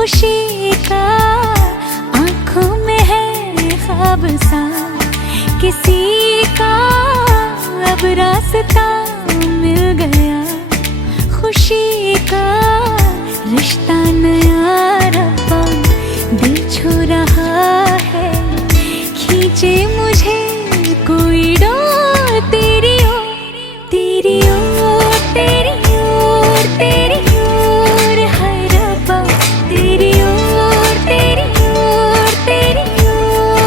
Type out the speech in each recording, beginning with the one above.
खुशी का आंखों में है ख्वाब सा किसी का अब रास्ता मिल गया। खुशी का रिश्ता नया रब्बा दिल छू रहा है, खींचे मुझे कोई डोर तेरी ओर, तेरी ओर, तेरी ओर, तेरी ओर है रब्बा, तेरी ओर, तेरी ओर, तेरी ओर,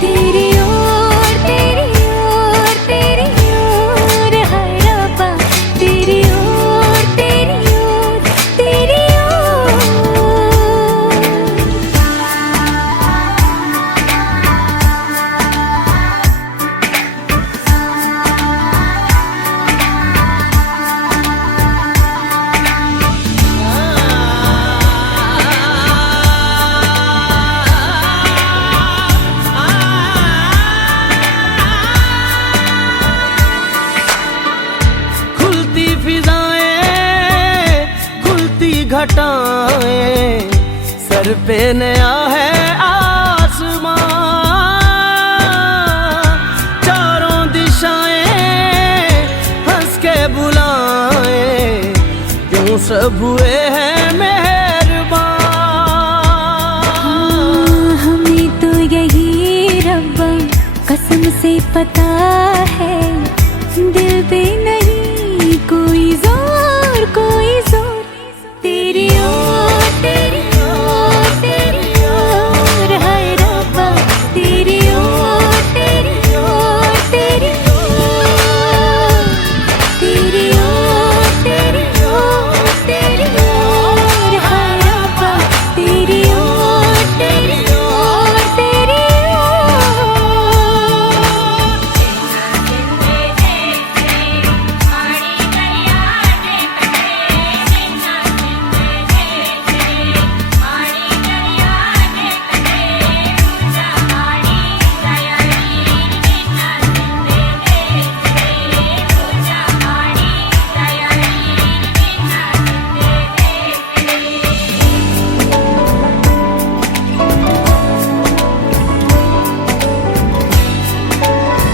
तेरी ओर, तेरी ओर, तेरी ओर है रब्बा, तेरी ओर, तेरी ओर, तेरी ओर। घटाएं सर पे नया है आसमां, चारों दिशाएं हंस के बुलाएं, क्यों सब हुए हैं